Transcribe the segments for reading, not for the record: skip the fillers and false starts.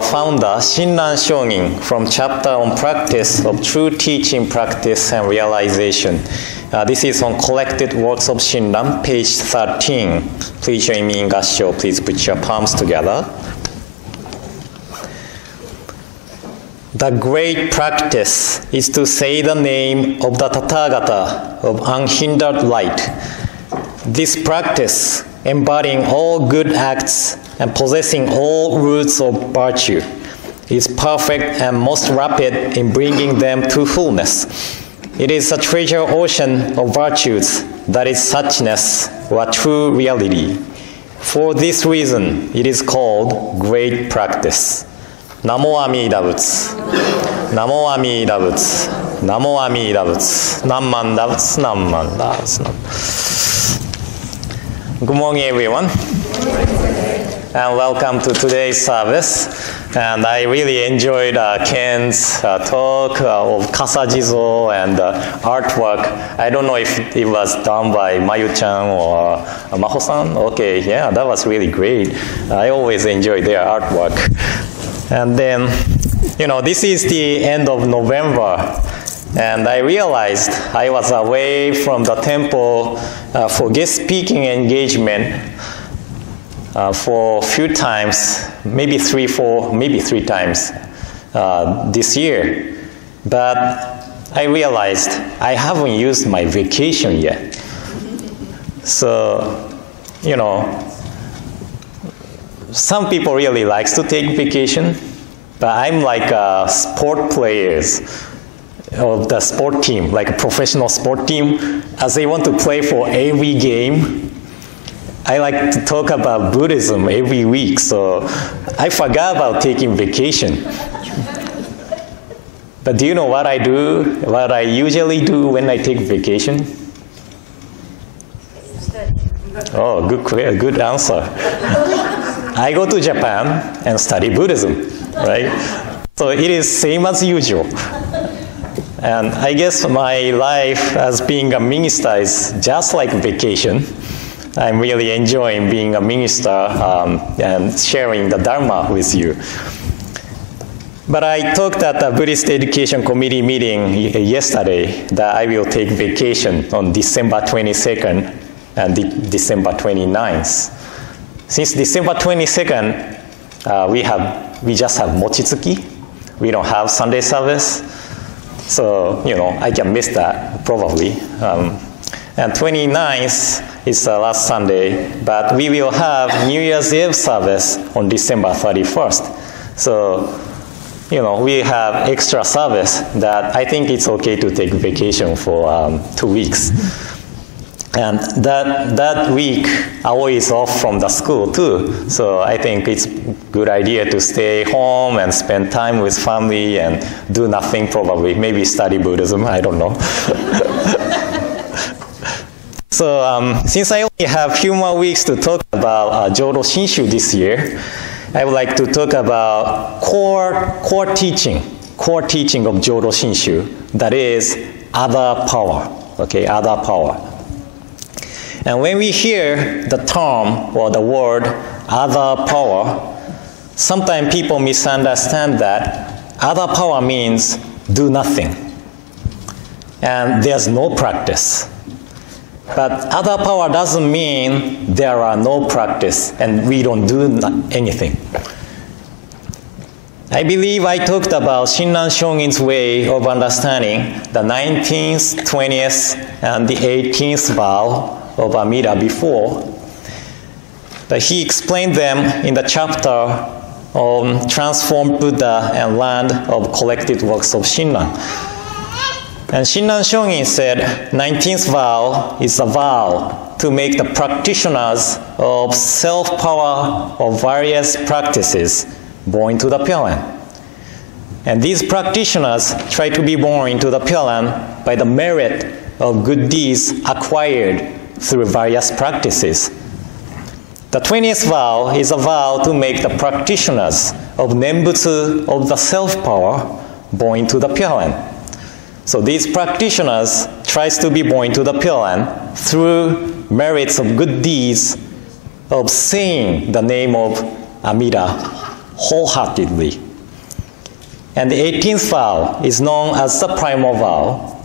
our founder, Shinran Shonin, from chapter on practice of true teaching, practice, and realization. This is on Collected Works of Shinran, page 13. Please join me in Gassho. Please put your palms together. The great practice is to say the name of the Tathagata of unhindered light. This practice, embodying all good acts and possessing all roots of virtue, is perfect and most rapid in bringing them to fullness. It is a treasure ocean of virtues that is suchness or true reality. For this reason, it is called great practice. Namo Amida Butsu. Namo Amida Butsu. Namo Amida Butsu. Namman Butsu. Namman Butsu. Good morning, everyone, and welcome to today's service. And I really enjoyed Ken's talk of Kasajizo and artwork. I don't know if it was done by Mayu-chan or Maho-san. Okay, yeah, that was really great. I always enjoy their artwork. And then, this is the end of November. And I realized I was away from the temple for guest speaking engagement for a few times, maybe three times this year. But I realized I haven't used my vacation yet. So, some people really likes to take vacation, but I'm like sport players of the sport team, like a professional sport team, as they want to play for every game. I like to talk about Buddhism every week, so I forgot about taking vacation. But do you know what I do? What I usually do when I take vacation? Oh, good answer. I go to Japan and study Buddhism, right? So it is same as usual. And I guess my life as being a minister is just like vacation. I'm really enjoying being a minister and sharing the Dharma with you. But I talked at the Buddhist Education Committee meeting yesterday that I will take vacation on December 22nd and December 29th. Since December 22nd, we just have Mochitsuki. We don't have Sunday service. So, I can miss that probably. And 29th is the last Sunday, but we will have New Year's Eve service on December 31st. So, we have extra service that I think it's okay to take vacation for 2 weeks. And that week, Aoi is off from the school too. So I think it's a good idea to stay home and spend time with family and do nothing probably. Maybe study Buddhism, I don't know. So since I only have a few more weeks to talk about Jodo Shinshu this year, I would like to talk about core teaching of Jodo Shinshu, that is other power, okay, other power. And when we hear the term or the word other power, sometimes people misunderstand that other power means do nothing. And there's no practice. But other power doesn't mean there are no practice and we don't do anything. I believe I talked about Shinran Shonin's way of understanding the 19th, 20th, and the 18th vow of Amida before. But he explained them in the chapter on Transformed Buddha and Land of Collected Works of Shinran. And Shinran Shonin said, 19th vow is a vow to make the practitioners of self-power of various practices born into the Pure Land. And these practitioners try to be born into the Pure Land by the merit of good deeds acquired through various practices. The 20th vow is a vow to make the practitioners of Nembutsu of the self-power born into the Pure Land. So these practitioners tries to be born into the Pure Land through merits of good deeds of saying the name of Amida wholeheartedly. And the 18th vow is known as the primal vow.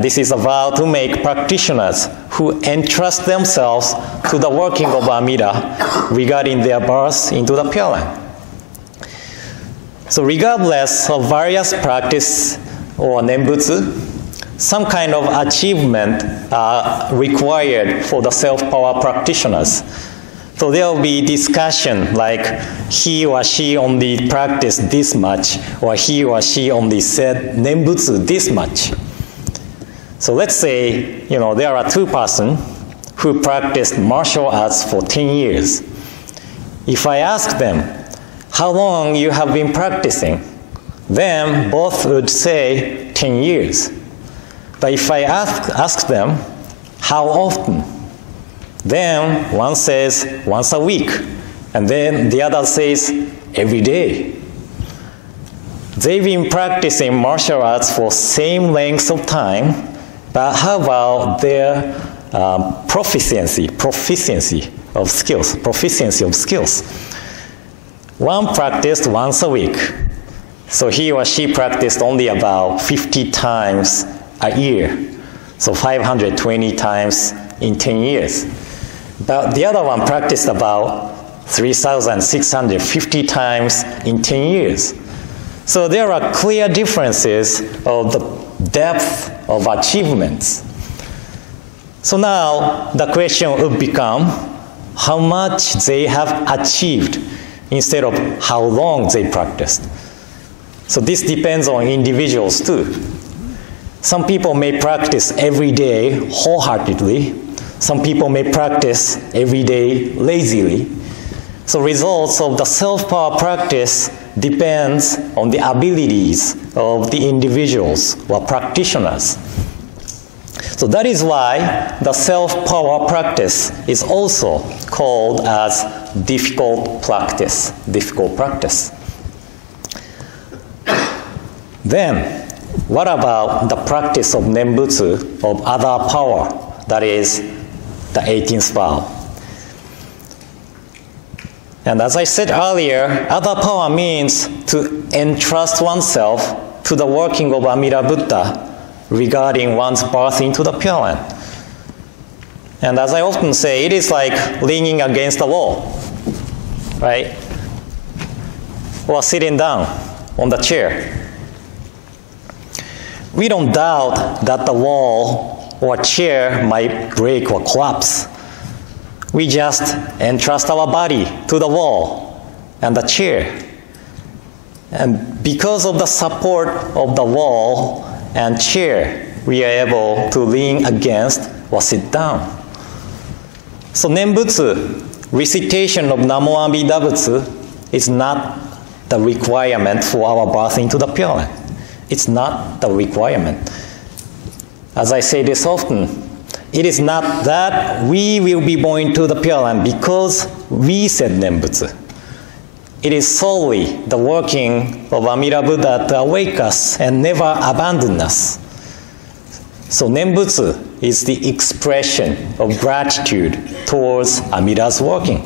This is a vow to make practitioners who entrust themselves to the working of Amida regarding their birth into the Pure Land. So regardless of various practice or nembutsu, some kind of achievement are required for the self-power practitioners. So there will be discussion like he or she only practiced this much, or he or she only said nembutsu this much. So let's say, there are two persons who practiced martial arts for 10 years. If I ask them, how long you have been practicing? Then both would say 10 years. But if I ask them, how often? Then one says once a week, and then the other says every day. They've been practicing martial arts for same length of time, but how about their proficiency of skills? One practiced once a week, so he or she practiced only about 50 times a year, so 520 times in 10 years. But the other one practiced about 3,650 times in 10 years. So there are clear differences of the depth of achievements. So now the question would become how much they have achieved instead of how long they practiced. So this depends on individuals too. Some people may practice every day wholeheartedly. Some people may practice every day lazily. So results of the self-power practice depends on the abilities of the individuals or practitioners. So that is why the self-power practice is also called as difficult practice. Then, what about the practice of nembutsu of other power, that is the 18th vow? And as I said earlier, other power means to entrust oneself to the working of Amida Buddha regarding one's birth into the Pure Land. And as I often say, it is like leaning against the wall, right? Or sitting down on the chair. We don't doubt that the wall or chair might break or collapse. We just entrust our body to the wall and the chair. And because of the support of the wall and chair, we are able to lean against or sit down. So nembutsu, recitation of Namo Amida Butsu, is not the requirement for our birth into the Pure Land. It's not the requirement. As I say this often, it is not that we will be born to the Pure Land because we said nembutsu. It is solely the working of Amida Buddha to awake us and never abandon us. So nembutsu is the expression of gratitude towards Amida's working.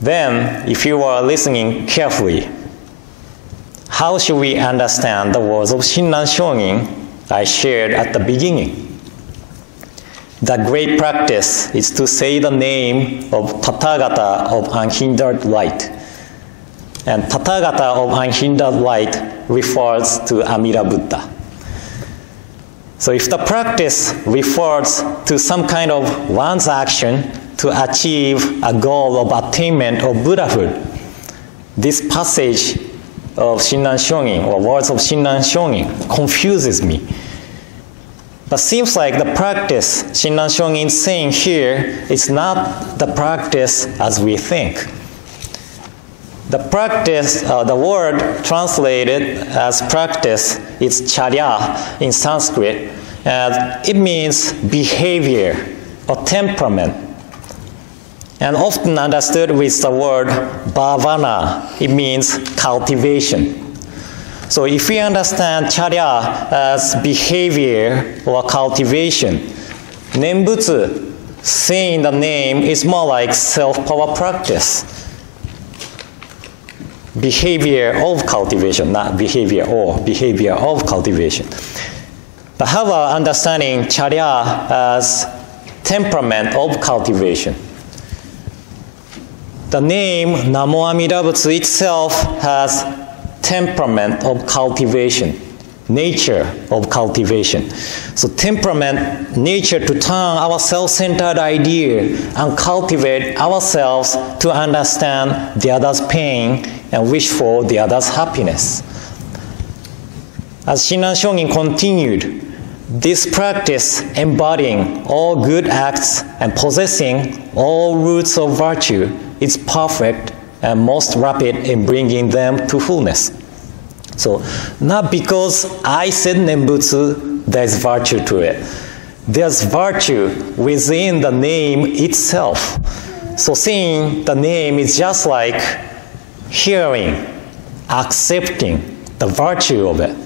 Then, if you are listening carefully, how should we understand the words of Shinran Shonin I shared at the beginning? The great practice is to say the name of Tathagata of unhindered light. And Tathagata of unhindered light refers to Amida Buddha. So if the practice refers to some kind of one's action to achieve a goal of attainment of Buddhahood, this passage of Shinran Shonin, or words of Shinran Shonin, confuses me. But seems like the practice Shinran Shonin is saying here is not the practice as we think. The practice, the word translated as practice is charya in Sanskrit, and it means behavior or temperament. And often understood with the word bhavana, it means cultivation. So if we understand charya as behavior or cultivation, nembutsu saying the name is more like self-power practice. Behavior of cultivation, not behavior or behavior of cultivation. But how about understanding charya as temperament of cultivation? The name Namo Amida Butsu itself has temperament of cultivation, nature of cultivation. So temperament, nature to turn our self-centered idea and cultivate ourselves to understand the other's pain and wish for the other's happiness. As Shinran Shongin continued, this practice embodying all good acts and possessing all roots of virtue is perfect and most rapid in bringing them to fullness. So, not because I said Nembutsu, there's virtue to it. There's virtue within the name itself. So saying the name is just like hearing, accepting the virtue of it.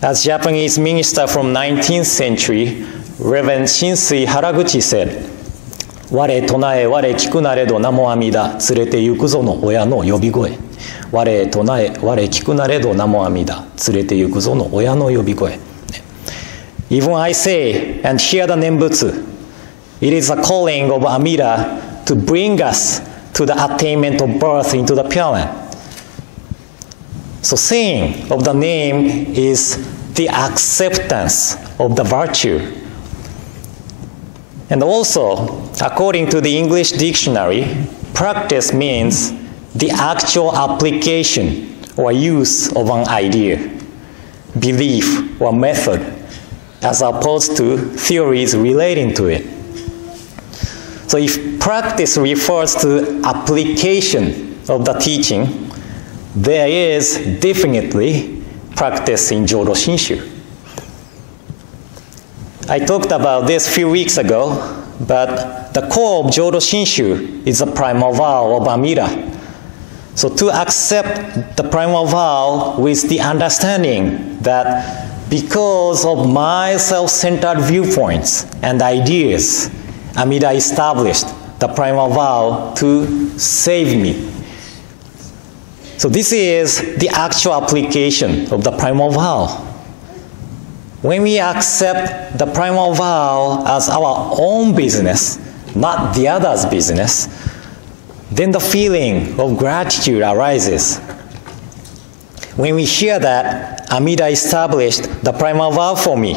As Japanese minister from 19th century, Reverend Shinshu Haraguchi said, 我唱え我聞くなれど名も阿弥陀連れて行くぞの親の呼び声我唱え我聞くなれど名も阿弥陀連れて行くぞの親の呼び声 Even I say and hear the Nembutsu, it is a calling of Amida to bring us to the attainment of birth into the Pure Land. So saying of the name is the acceptance of the virtue. And also, according to the English dictionary, practice means the actual application or use of an idea, belief, or method, as opposed to theories relating to it. So if practice refers to application of the teaching, there is definitely practice in Jodo Shinshu. I talked about this a few weeks ago, but the core of Jodo Shinshu is the primal vow of Amida. So to accept the primal vow with the understanding that because of my self-centered viewpoints and ideas, Amida established the primal vow to save me. So this is the actual application of the primal vow. When we accept the primal vow as our own business, not the other's business, then the feeling of gratitude arises. When we hear that Amida established the primal vow for me,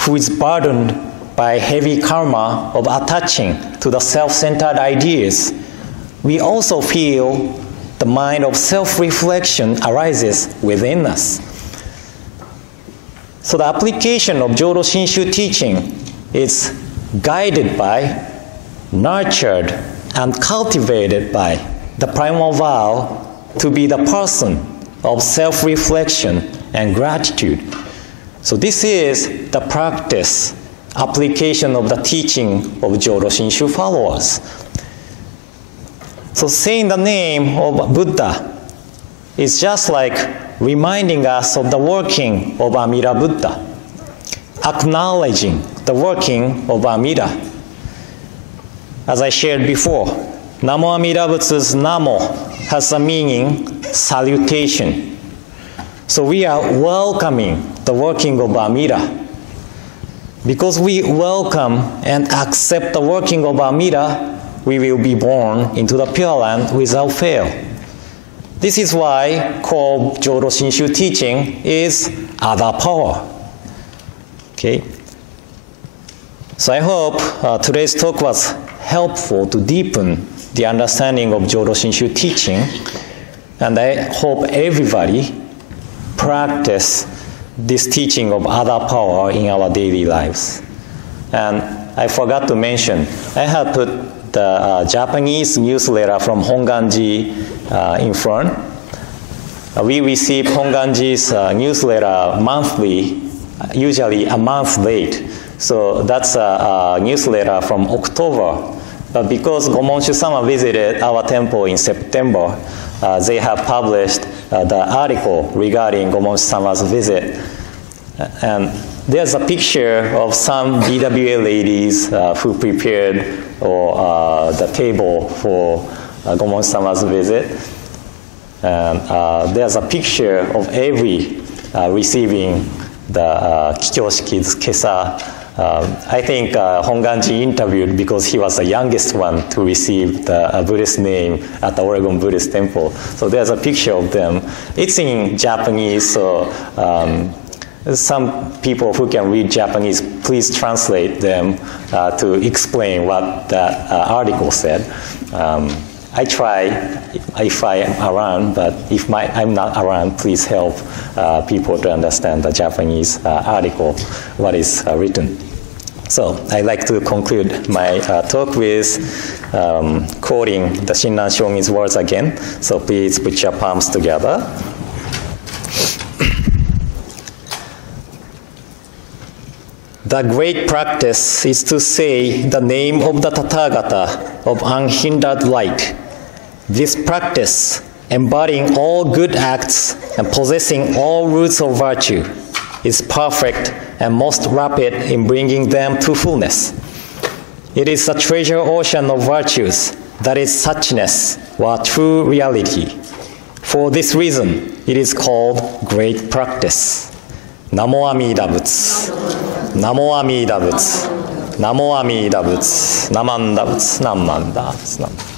who is burdened by heavy karma of attaching to the self-centered ideas, we also feel the mind of self-reflection arises within us. So the application of Jodo Shinshu teaching is guided by, nurtured, and cultivated by the primal vow to be the person of self-reflection and gratitude. So this is the practice, application of the teaching of Jodo Shinshu followers. So saying the name of Buddha is just like reminding us of the working of Amida Buddha, acknowledging the working of Amida. As I shared before, Namo Amida Butsu's Namo has a meaning, salutation. So we are welcoming the working of Amida. Because we welcome and accept the working of Amida, we will be born into the Pure Land without fail. This is why core Jodo Shinshu teaching is other power. Okay? So I hope today's talk was helpful to deepen the understanding of Jodo Shinshu teaching, and I hope everybody practice this teaching of other power in our daily lives. And I forgot to mention, I have put the Japanese newsletter from Hongwanji in front. We receive Hongwanji's newsletter monthly, usually a month late. So that's a newsletter from October. But because Gomonshu-sama visited our temple in September, they have published the article regarding Gomonshu-sama's visit. And there's a picture of some BWA ladies who prepared the table for Gomon-sama's visit. And there's a picture of every receiving the Kikyoshi-ki's kesa. I think Hongwanji interviewed because he was the youngest one to receive the Buddhist name at the Oregon Buddhist Temple. So there's a picture of them. It's in Japanese, so some people who can read Japanese, please translate them to explain what that article said. I try if I am around, but if I'm not around, please help people to understand the Japanese article, what is written. So I'd like to conclude my talk with quoting the Shinran Shogin's words again. So please put your palms together. The great practice is to say the name of the Tathagata of unhindered light. This practice, embodying all good acts and possessing all roots of virtue, is perfect and most rapid in bringing them to fullness. It is a treasure ocean of virtues that is suchness or true reality. For this reason, it is called great practice. Namo Amida Butsu. Namo Amida Butsu. Namo Amida Butsu. Namanda Butsu. Namanda Butsu.